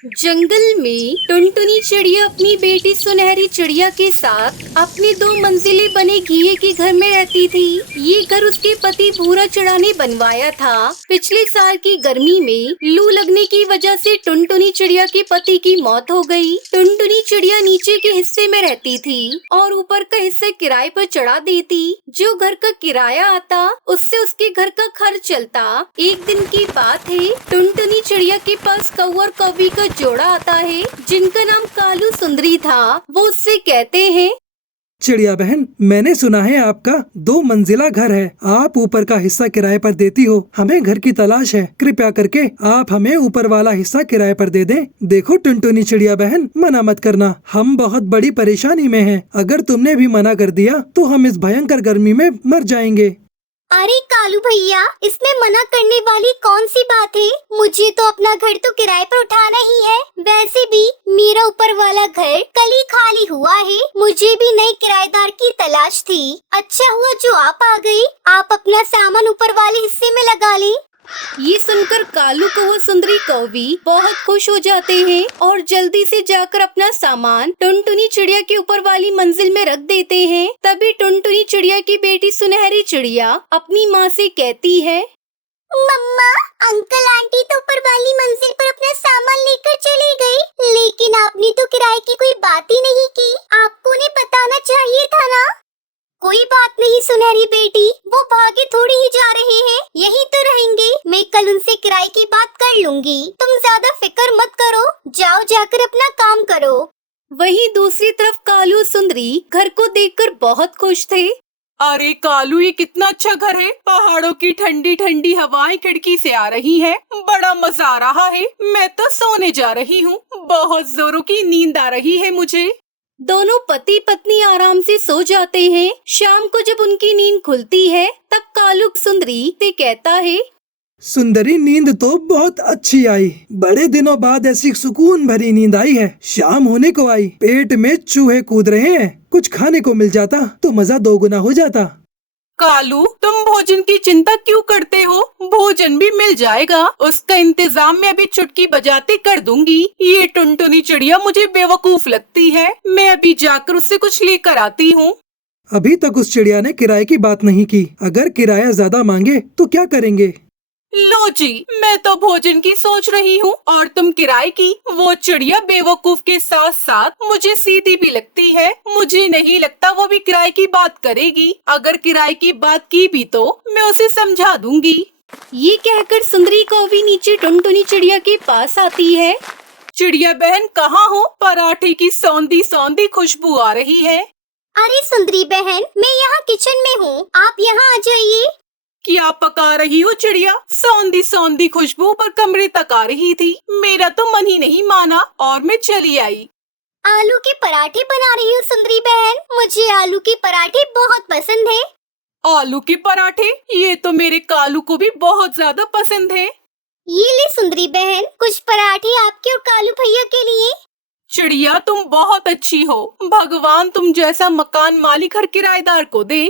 जंगल में टुनटुनी चिड़िया अपनी बेटी सुनहरी चिड़िया के साथ अपने 2 मंजिले बने घिये के घर में रहती थी। ये घर उसके पति भूरा चढ़ाने बनवाया था। पिछले साल की गर्मी में लू लगने की वजह से टुनटुनी चिड़िया के पति की मौत हो गई। टुनटुनी चिड़िया नीचे के हिस्से में रहती थी और ऊपर का हिस्सा किराए पर चढ़ा देती। जो घर का किराया आता उससे उसके घर का खर्च चलता। एक दिन की बात है, टुनटुनी चिड़िया के पास कौवा और कौवी का जोड़ा आता है जिनका नाम कालू सुंदरी था। वो उससे कहते हैं, चिड़िया बहन, मैंने सुना है आपका 2 मंजिला घर है। आप ऊपर का हिस्सा किराए पर देती हो। हमें घर की तलाश है। कृपया करके आप हमें ऊपर वाला हिस्सा किराए पर दे दें। देखो टुनटुनी चिड़िया बहन, मना मत करना। हम बहुत बड़ी परेशानी में हैं। अगर तुमने भी मना कर दिया तो हम इस भयंकर गर्मी में मर जाएंगे। अरे कालू भैया, इसमें मना करने वाली कौन सी बात है? मुझे तो अपना घर तो किराए पर उठाना ही है। वैसे भी मेरा ऊपर वाला घर कल ही खाली हुआ है। मुझे भी नए किराएदार की तलाश थी। अच्छा हुआ जो आप आ गई। आप अपना सामान ऊपर वाले हिस्से में लगा लें। ये सुनकर कालू कौवा सुंदरी कौवी बहुत खुश हो जाते हैं और जल्दी से जाकर अपना सामान टुनटुनी चिड़िया के ऊपर वाली मंजिल में रख देते हैं। तभी टुनटुनी चिड़िया की बेटी सुनहरी चिड़िया अपनी माँ से कहती है, मम्मा, अंकल आंटी तो ऊपर वाली मंजिल पर अपना सामान लेकर चले गए, लेकिन आपने तो किराए की कोई बात ही नहीं की। आपको उन्हें बताना चाहिए था ना। कोई बात नहीं सुनहरी बेटी, वो भागे थोड़ी ही जा रहे हैं, यही तो रहेंगे। मैं कल उनसे किराए की बात कर लूंगी। तुम ज्यादा फिक्र मत करो। जाओ जाकर अपना काम करो। वहीं दूसरी तरफ कालू सुंदरी घर को देखकर बहुत खुश थे। अरे कालू, ये कितना अच्छा घर है। पहाड़ों की ठंडी ठंडी हवाएं खिड़की से आ रही है। बड़ा मजा आ रहा है। मैं तो सोने जा रही हूँ। बहुत जोरों की नींद आ रही है मुझे। दोनों पति पत्नी आराम से सो जाते हैं। शाम को जब उनकी नींद खुलती है तब कालू सुंदरी से कहता है, सुंदरी, नींद तो बहुत अच्छी आई। बड़े दिनों बाद ऐसी सुकून भरी नींद आई है। शाम होने को आई, पेट में चूहे कूद रहे हैं। कुछ खाने को मिल जाता तो मजा 2 गुना हो जाता। कालू, तुम भोजन की चिंता क्यों करते हो? भोजन भी मिल जाएगा। उसका इंतजाम मैं अभी चुटकी बजाते कर दूंगी। ये टुनटुनी चिड़िया मुझे बेवकूफ लगती है। मैं अभी जाकर उससे कुछ लेकर आती हूँ। अभी तक उस चिड़िया ने किराए की बात नहीं की। अगर किराया ज्यादा मांगे तो क्या करेंगे? लो जी, मैं तो भोजन की सोच रही हूँ और तुम किराए की। वो चिड़िया बेवकूफ के साथ साथ मुझे सीधी भी लगती है। मुझे नहीं लगता वो भी किराए की बात करेगी। अगर किराए की बात की भी तो मैं उसे समझा दूंगी। ये कहकर सुंदरी कौवी नीचे टुनटुनी चिड़िया के पास आती है। चिड़िया बहन, कहाँ हो? पराठे की सौंधी सौंधी खुशबू आ रही है। अरे सुंदरी बहन, मैं यहाँ किचन में हूँ। आप यहाँ आ जाइए। क्या पका रही हो चिड़िया? सौंधी सौंधी खुशबू पर कमरे तक आ रही थी। मेरा तो मन ही नहीं माना और मैं चली आई। आलू के पराठे बना रही हूँ सुंदरी बहन। मुझे आलू के पराठे बहुत पसंद है। आलू के पराठे? ये तो मेरे कालू को भी बहुत ज्यादा पसंद है। ये ले सुंदरी बहन, कुछ पराठे आपके और कालू भैया के लिए। चिड़िया, तुम बहुत अच्छी हो। भगवान तुम जैसा मकान मालिक हर किराएदार को दे।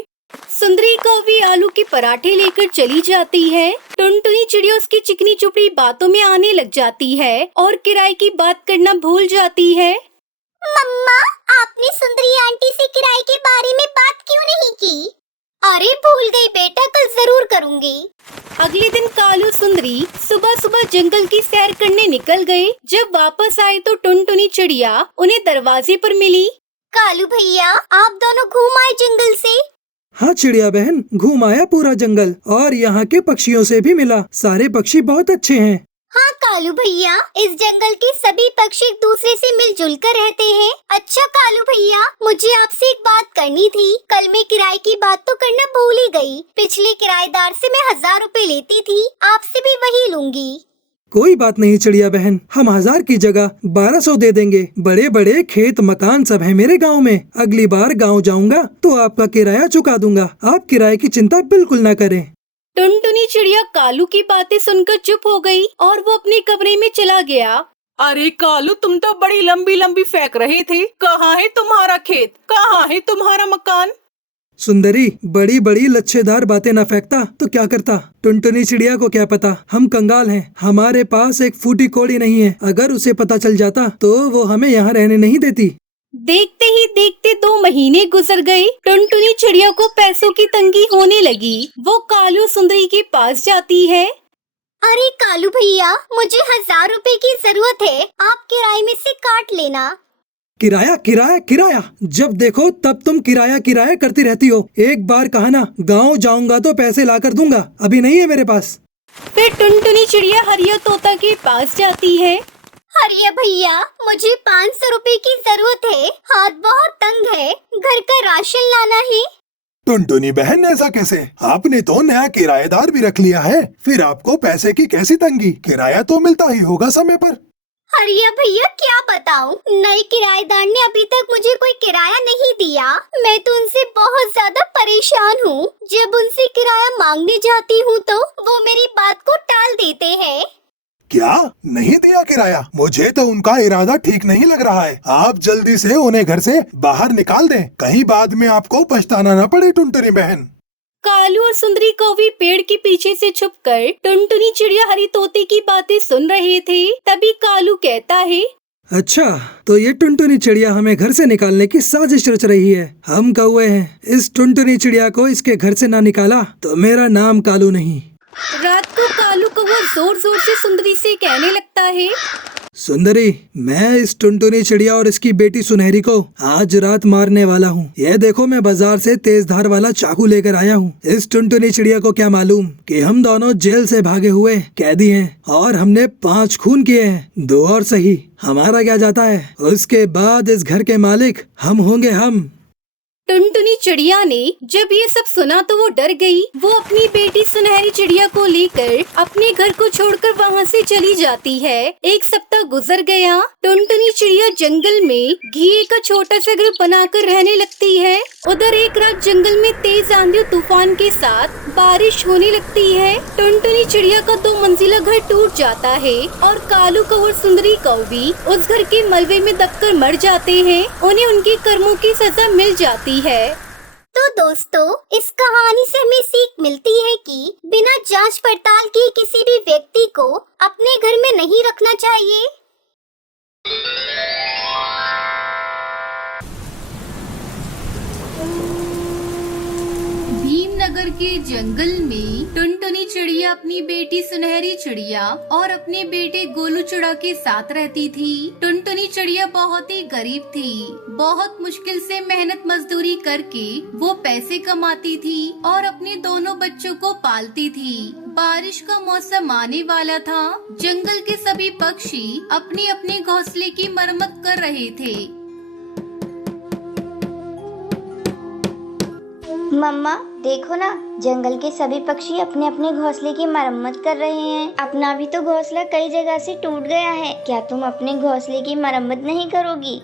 सुंदरी कौवी आलू के पराठे लेकर चली जाती है। टुनटुनी चिड़िया उसकी चिकनी चुपड़ी बातों में आने लग जाती है और किराए की बात करना भूल जाती है। मम्मा, आपने सुंदरी आंटी से किराए के बारे में बात क्यों नहीं की? अरे भूल गई बेटा, कल जरूर करूँगी। अगले दिन कालू सुंदरी सुबह सुबह जंगल की सैर करने निकल गए। जब वापस आए तो टुनटुनी चिड़िया उन्हें दरवाजे पर मिली। कालू भैया, आप दोनों घूम आए जंगल से? हाँ चिड़िया बहन, घूम आया पूरा जंगल और यहाँ के पक्षियों से भी मिला। सारे पक्षी बहुत अच्छे हैं। हाँ कालू भैया, इस जंगल के सभी पक्षी एक दूसरे से मिलजुल कर रहते हैं। अच्छा कालू भैया, मुझे आपसे एक बात करनी थी। कल मैं किराए की बात तो करना भूल ही गई। पिछले किराएदार से मैं 1000 रुपए लेती थी, आपसे भी वही लूंगी। कोई बात नहीं चिड़िया बहन, हम 1000 की जगह 1200 दे देंगे। बड़े बड़े खेत मकान सब है मेरे गांव में। अगली बार गांव जाऊंगा तो आपका किराया चुका दूंगा। आप किराए की चिंता बिल्कुल न करें। टुनटुनी चिड़िया कालू की बातें सुनकर चुप हो गई और वो अपने कमरे में चला गया। अरे कालू, तुम तो बड़ी लंबी लंबी फेंक रहे थे। कहाँ है तुम्हारा खेत? कहाँ है तुम्हारा मकान? सुंदरी, बड़ी बड़ी लच्छेदार बातें न फेंकता तो क्या करता। टुनटुनी चिड़िया को क्या पता, हम कंगाल हैं, हमारे पास एक फूटी कौड़ी नहीं है। अगर उसे पता चल जाता तो वो हमें यहाँ रहने नहीं देती। देखते ही देखते 2 महीने गुजर गए। टुनटुनी चिड़िया को पैसों की तंगी होने लगी। वो कालू सुंदरी के पास जाती है। अरे कालू भैया, मुझे 1000 रुपए की जरूरत है, आप किराए में से काट लेना। किराया किराया किराया, जब देखो तब तुम किराया किराया करती रहती हो। एक बार कहा ना, गाँव जाऊंगा तो पैसे ला कर दूंगा, अभी नहीं है मेरे पास। फिर टुनटुनी चिड़िया हरिया तोता के पास जाती है। हरिया भैया, मुझे 500 रुपए की जरूरत है, हाथ बहुत तंग है, घर का राशन लाना है। टुनटुनी बहन, ऐसा कैसे? आपने तो नया किराएदार भी रख लिया है, फिर आपको पैसे की कैसी तंगी? किराया तो मिलता ही होगा समय पर। हरिया भैया, क्या बताऊं, नए किराएदार ने अभी तक मुझे कोई किराया नहीं दिया। मैं तो उनसे बहुत ज्यादा परेशान हूँ। जब उनसे किराया मांगने जाती हूँ तो वो मेरी बात को टाल देते हैं। क्या नहीं दिया किराया? मुझे तो उनका इरादा ठीक नहीं लग रहा है। आप जल्दी से उन्हें घर से बाहर निकाल दें, कहीं बाद में आपको पछताना न पड़े। टुनटुनी बहन, कालू और सुंदरी कौवी पेड़ के पीछे से छुपकर टुनटुनी चिड़िया हरी तोते की बातें सुन रहे थे। तभी कालू कहता है, अच्छा, तो ये टुनटुनी चिड़िया हमें घर से निकालने की साजिश रच रही है। हम कौवे हैं, इस टुनटुनी चिड़िया को इसके घर से ना निकाला तो मेरा नाम कालू नहीं। रात को कालू कौवा जोर जोर से सुंदरी से कहने लगता है, सुंदरी, मैं इस टुनटुनी चिड़िया और इसकी बेटी सुनहरी को आज रात मारने वाला हूँ। यह देखो, मैं बाजार से तेज धार वाला चाकू लेकर आया हूँ। इस टुनटुनी चिड़िया को क्या मालूम कि हम दोनों जेल से भागे हुए कैदी हैं और हमने 5 खून किए हैं। 2 और सही, हमारा क्या जाता है? उसके बाद इस घर के मालिक हम होंगे हम। टुनटुनी चिड़िया ने जब ये सब सुना तो वो डर गई। वो अपनी बेटी सुनहरी चिड़िया को लेकर अपने घर को छोड़कर वहाँ से चली जाती है। 1 सप्ताह गुजर गया। टुनटुनी चिड़िया जंगल में घी का छोटा सा घर बनाकर रहने लगती है। उधर एक रात जंगल में तेज आंधी और तूफान के साथ बारिश होने लगती है। टुनटुनी चिड़िया का 2 मंजिला घर टूट जाता है और कालू कौवा और सुंदरी कौवी उस घर के मलबे में दबकर मर जाते हैं। उन्हें उनके कर्मों की सजा मिल जाती है। तो दोस्तों, इस कहानी से हमें सीख मिलती है कि बिना जांच पड़ताल किए किसी भी व्यक्ति को अपने घर में नहीं रखना चाहिए। भीमनगर के जंगल में टुनटुनी चिड़िया अपनी बेटी सुनहरी चिड़िया और अपने बेटे गोलू चिड़ा के साथ रहती थी। टुनटुनी चिड़िया बहुत ही गरीब थी। बहुत मुश्किल से मेहनत मजदूरी करके वो पैसे कमाती थी और अपने दोनों बच्चों को पालती थी। बारिश का मौसम आने वाला था। जंगल के सभी पक्षी अपने अपने घोंसले की मरम्मत कर रहे थे। मम्मा, देखो ना, जंगल के सभी पक्षी अपने अपने घोंसले की मरम्मत कर रहे हैं। अपना भी तो घोंसला कई जगह से टूट गया है। क्या तुम अपने घोंसले की मरम्मत नहीं करोगी?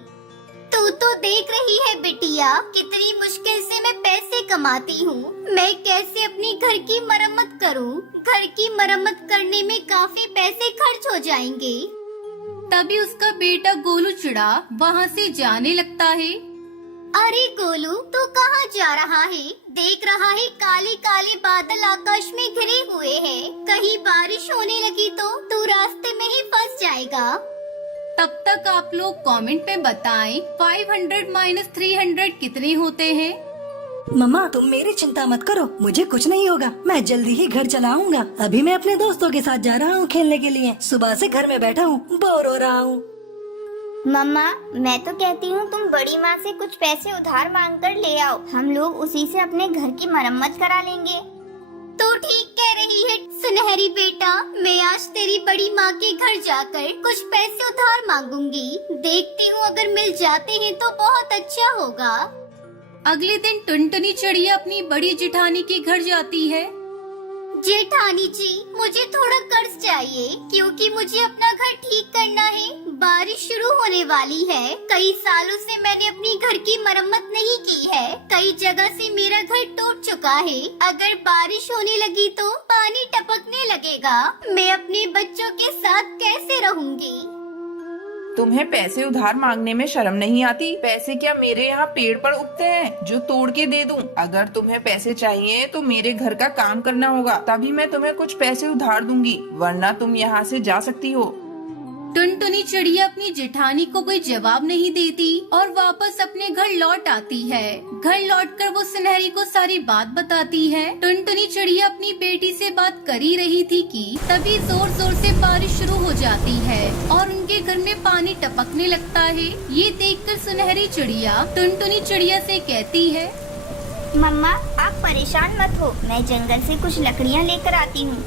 तू तो देख रही है बिटिया, कितनी मुश्किल से मैं पैसे कमाती हूँ। मैं कैसे अपनी घर की मरम्मत करूँ? घर की मरम्मत करने में काफी पैसे खर्च हो जाएंगे। तभी उसका बेटा गोलू चिड़ा वहाँ से जाने लगता है। अरे गोलू, तू कहाँ जा रहा है? देख रहा है काले काले बादल आकाश में घिरे हुए हैं। कहीं बारिश होने लगी तो तू रास्ते में ही फंस जाएगा। तब तक आप लोग कमेंट में बताएं 500 - 300 कितने होते हैं। मम्मा, तुम मेरी चिंता मत करो, मुझे कुछ नहीं होगा। मैं जल्दी ही घर चला आऊंगा। अभी मैं अपने दोस्तों के साथ जा रहा हूँ खेलने के लिए। सुबह से घर में बैठा हूँ, बोर हो रहा हूँ। मम्मा, मैं तो कहती हूँ तुम बड़ी माँ से कुछ पैसे उधार मांग कर ले आओ। हम लोग उसी से अपने घर की मरम्मत करा लेंगे। तो ठीक कह रही है सुनहरी बेटा, मैं आज तेरी बड़ी माँ के घर जाकर कुछ पैसे उधार मांगूंगी। देखती हूँ अगर मिल जाते हैं तो बहुत अच्छा होगा। अगले दिन टुनटुनी चिड़िया अपनी बड़ी जेठानी के घर जाती है। जेठानी जी, मुझे थोड़ा कर्ज चाहिए क्योंकि मुझे अपना घर ठीक करना है। बारिश शुरू होने वाली है। कई सालों से मैंने अपनी घर की मरम्मत नहीं की है। कई जगह से मेरा घर टूट चुका है। अगर बारिश होने लगी तो पानी टपकने लगेगा। मैं अपने बच्चों के साथ कैसे रहूंगी? तुम्हें पैसे उधार मांगने में शर्म नहीं आती? पैसे क्या मेरे यहाँ पेड़ पर उगते हैं जो तोड़ के दे दूं? अगर तुम्हें पैसे चाहिए तो मेरे घर का काम करना होगा, तभी मैं तुम्हें कुछ पैसे उधार दूंगी, वरना तुम यहाँ से जा सकती हो। टुनटुनी चिड़िया अपनी जेठानी को कोई जवाब नहीं देती और वापस अपने घर लौट आती है। घर लौटकर वो सुनहरी को सारी बात बताती है। टुनटुनी चिड़िया अपनी बेटी से बात कर ही रही थी कि तभी जोर जोर से बारिश शुरू हो जाती है और उनके घर में पानी टपकने लगता है। ये देखकर सुनहरी चिड़िया टुनटुनी चिड़िया से कहती है, मम्मा आप परेशान मत हो, मैं जंगल से कुछ लकड़ियाँ लेकर आती हूँ।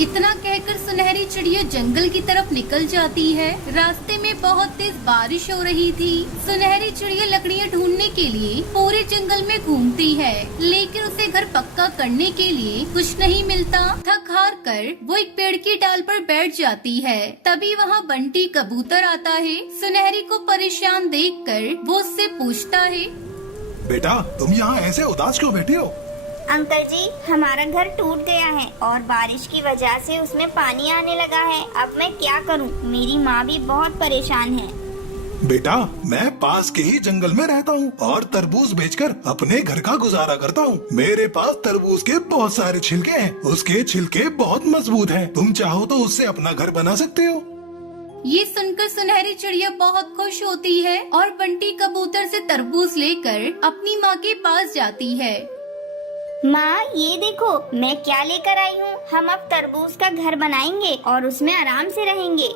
इतना कहकर सुनहरी चिड़िया जंगल की तरफ निकल जाती है। रास्ते में बहुत तेज बारिश हो रही थी। सुनहरी चिड़िया लकड़ियाँ ढूंढने के लिए पूरे जंगल में घूमती है, लेकिन उसे घर पक्का करने के लिए कुछ नहीं मिलता। थक हार कर वो एक पेड़ की डाल पर बैठ जाती है। तभी वहाँ बंटी कबूतर आता है। सुनहरी को परेशान देखकर वो उससे पूछता है, बेटा तुम यहाँ ऐसे उदास क्यों बैठी हो? अंकल जी हमारा घर टूट गया है और बारिश की वजह से उसमें पानी आने लगा है। अब मैं क्या करूं? मेरी माँ भी बहुत परेशान है। बेटा मैं पास के ही जंगल में रहता हूँ और तरबूज बेचकर अपने घर का गुजारा करता हूँ। मेरे पास तरबूज के बहुत सारे छिलके हैं, उसके छिलके बहुत मजबूत हैं। तुम चाहो तो उससे अपना घर बना सकते हो। ये सुनकर सुनहरी चिड़िया बहुत खुश होती है और बंटी कबूतर से तरबूज लेकर अपनी माँ के पास जाती है। माँ ये देखो मैं क्या लेकर आई हूँ। हम अब तरबूज का घर बनाएंगे और उसमें आराम से रहेंगे।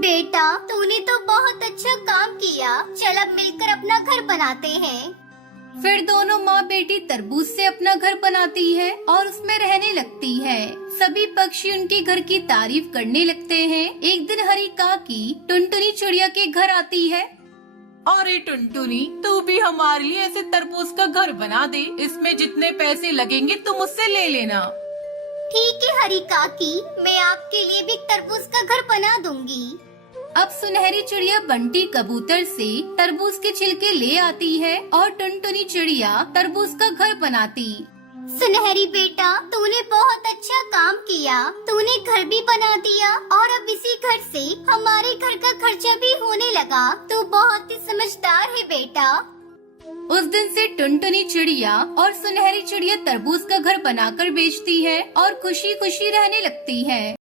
बेटा तूने तो बहुत अच्छा काम किया, चल अब मिलकर अपना घर बनाते हैं। फिर दोनों माँ बेटी तरबूज से अपना घर बनाती है और उसमें रहने लगती है। सभी पक्षी उनके घर की तारीफ करने लगते हैं। एक दिन हरी काकी टुनटुनी चिड़िया के घर आती है। अरे टुनटुनी, तू भी हमारे लिए ऐसे तरबूज का घर बना दे। इसमें जितने पैसे लगेंगे तुम उससे ले लेना। ठीक है हरी काकी, मैं आपके लिए भी तरबूज का घर बना दूंगी। अब सुनहरी चिड़िया बंटी कबूतर से तरबूज के छिलके ले आती है और टुनटुनी चिड़िया तरबूज का घर बनाती। सुनहरी बेटा तूने बहुत अच्छा काम किया, तूने घर भी बना दिया और अब इसी घर से हमारे घर का खर्चा भी होने लगा। तू बहुत ही समझदार है बेटा। उस दिन से टुनटुनी चिड़िया और सुनहरी चिड़िया तरबूज का घर बनाकर बेचती है और खुशी खुशी रहने लगती है।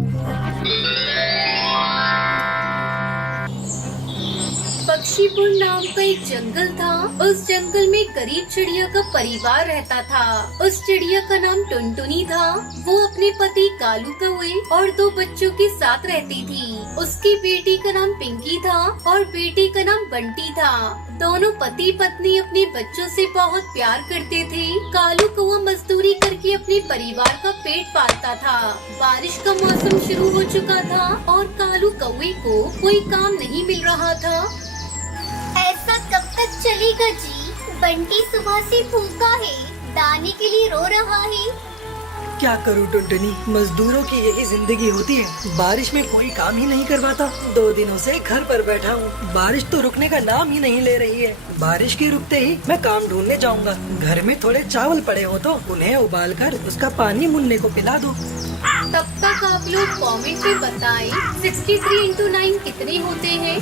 पक्षीपुर नाम का एक जंगल था। उस जंगल में गरीब चिड़िया का परिवार रहता था। उस चिड़िया का नाम टुनटुनी था। वो अपने पति कालू कौवे और 2 बच्चों के साथ रहती थी। उसकी बेटी का नाम पिंकी था और बेटे का नाम बंटी था। दोनों पति पत्नी अपने बच्चों से बहुत प्यार करते थे। कालू कौवा मजदूरी करके अपने परिवार का पेट पालता था। बारिश का मौसम शुरू हो चुका था और कालू कौवे को कोई काम नहीं मिल रहा था। ऐसा कब तक चलेगा जी? बंटी सुबह से भूखा है, दाने के लिए रो रहा है। क्या करूं टुनटुनी, मजदूरों की यही जिंदगी होती है। बारिश में कोई काम ही नहीं करवाता। 2 दिनों से घर पर बैठा हूँ। बारिश तो रुकने का नाम ही नहीं ले रही है। बारिश के रुकते ही मैं काम ढूंढने जाऊंगा। घर में थोड़े चावल पड़े हो तो उन्हें उबालकर उसका पानी मुन्ने को पिला दो। तब तक आप लोग कमेंट में बताएं 63 into 9 कितने होते हैं।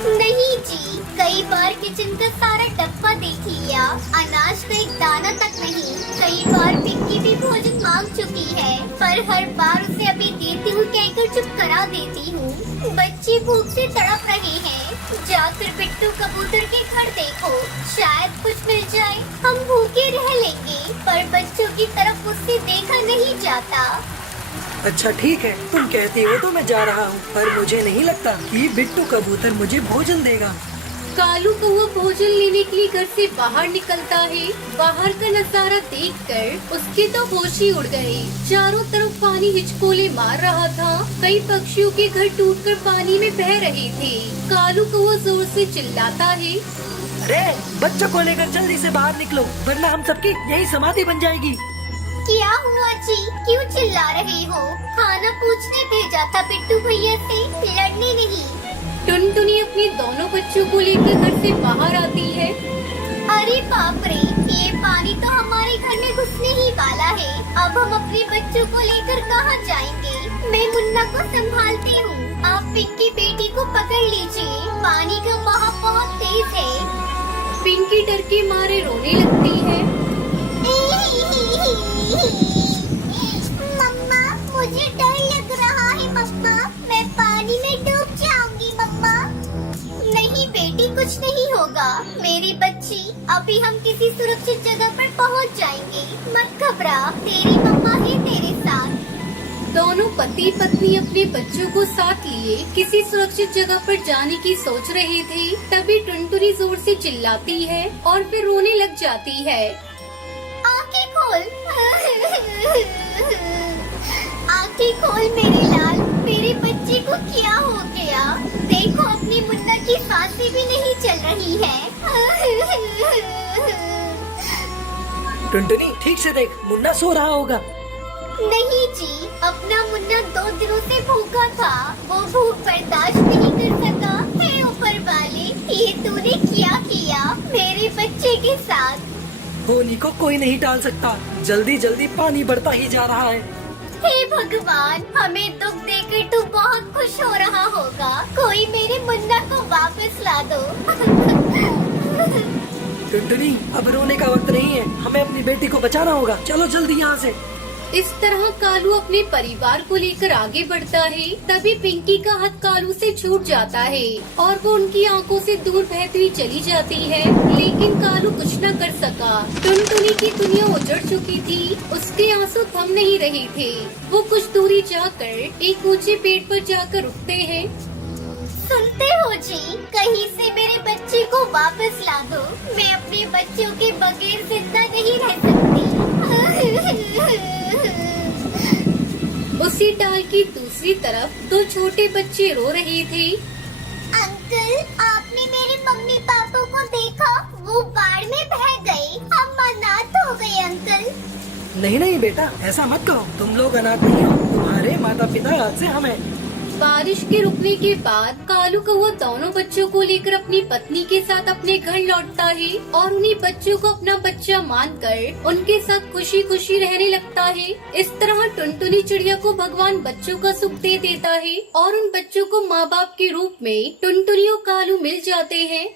नहीं जी, कई बार किचन का सारा डब्बा देख लिया, अनाज का एक दाना तक नहीं। कई बार पिंकी भी भोजन मांग चुकी है, पर हर बार उसे अभी देती हूँ कहकर चुप करा देती हूँ। बच्चे भूख से तड़प रहे हैं। जाकर बिट्टू कबूतर के घर देखो, शायद कुछ मिल जाए। हम भूखे रह लेंगे, पर बच्चों की तरफ उससे देखा नहीं जाता। अच्छा ठीक है, तुम कहती हो तो मैं जा रहा हूँ, पर मुझे नहीं लगता कि बिट्टू कबूतर मुझे भोजन देगा। कालू कौवा भोजन लेने के लिए घर से बाहर निकलता है। बाहर का नजारा देखकर उसके तो होश ही उड़ गए। चारों तरफ पानी हिचकोले मार रहा था। कई पक्षियों के घर टूटकर पानी में बह रहे थे। कालू कौवा जोर से चिल्लाता है, अरे बच्चों को लेकर जल्दी से बाहर निकलो, वरना हम सबकी यही समाधि बन जाएगी। क्या हुआ जी, क्यों चिल्ला रहे हो? खाना पूछने भेजा था बिट्टू भैया से, लड़ने नहीं। टुनटुनी अपने दोनों बच्चों को लेकर घर से बाहर आती है। अरे बाप रे, ये पानी तो हमारे घर में घुसने ही वाला है। अब हम अपने बच्चों को लेकर कहाँ जाएंगे? मैं मुन्ना को संभालती हूँ, आप पिंकी बेटी को पकड़ पानी का बहाव बहुत तेज है। पिंकी डर के मारे रोने लगती है। मम्मा, मुझे डर लग रहा है मम्मा, मैं पानी में डूब जाऊंगी मम्मा। नहीं बेटी, कुछ नहीं होगा मेरी बच्ची, अभी हम किसी सुरक्षित जगह पर पहुंच जाएंगे, मत घबरा, तेरी मम्मा है तेरे साथ। दोनों पति पत्नी अपने बच्चों को साथ लिए किसी सुरक्षित जगह पर जाने की सोच रहे थे। तभी टुनटुनी जोर से चिल्लाती है और फिर रोने लग जाती है। आंखें खोल, आंखें खोल मेरे लाल, मेरे बच्चे को क्या हो गया? देखो अपनी मुन्ना की सांसें भी नहीं चल रही है। टुनटुनी ठीक से देख, मुन्ना सो रहा होगा। नहीं जी, अपना मुन्ना 2 दिनों से भूखा था, वो भूख बर्दाश्त नहीं कर सका। हे ऊपर वाले, ये तूने क्या किया मेरे बच्चे के साथ? होनी को कोई नहीं टाल सकता, जल्दी जल्दी पानी बढ़ता ही जा रहा है। हे भगवान, हमें दुख देकर तू बहुत खुश हो रहा होगा, कोई मेरे मुन्ना को वापस ला दो। टुनटुनी अब रोने का वक्त नहीं है, हमें अपनी बेटी को बचाना होगा, चलो जल्दी यहाँ से। इस तरह कालू अपने परिवार को लेकर आगे बढ़ता है। तभी पिंकी का हाथ कालू से छूट जाता है और वो उनकी आंखों से दूर बहती हुई चली जाती है। लेकिन कालू कुछ न कर सका। टुनटुनी की दुनिया उजड़ चुकी थी, उसके आंसू थम नहीं रहे थे। वो कुछ दूरी जाकर एक ऊंचे पेड़ पर जाकर रुकते हैं। सुनते हो जी, कहीं से मेरे बच्चे को वापस ला दो, मैं अपने बच्चों के बगैर जिंदा नहीं रह सकती। उसी डाल की दूसरी तरफ 2 छोटे बच्चे रो रहे थे। अंकल, आपने मेरे मम्मी पापा को देखा? वो बाढ़ में बह गए, हम अनाथ हो गए अंकल। नहीं नहीं बेटा, ऐसा मत कहो, तुम लोग अनाथ नहीं हो, तुम्हारे माता पिता आज से हमें। बारिश के रुकने के बाद कालू कौवा दोनों बच्चों को लेकर अपनी पत्नी के साथ अपने घर लौटता है और उन्हीं बच्चों को अपना बच्चा मानकर उनके साथ खुशी खुशी रहने लगता है। इस तरह टुनटुनी चिड़िया को भगवान बच्चों का सुख दे देता है और उन बच्चों को माँ बाप के रूप में टुनटुनी और कालू मिल जाते हैं।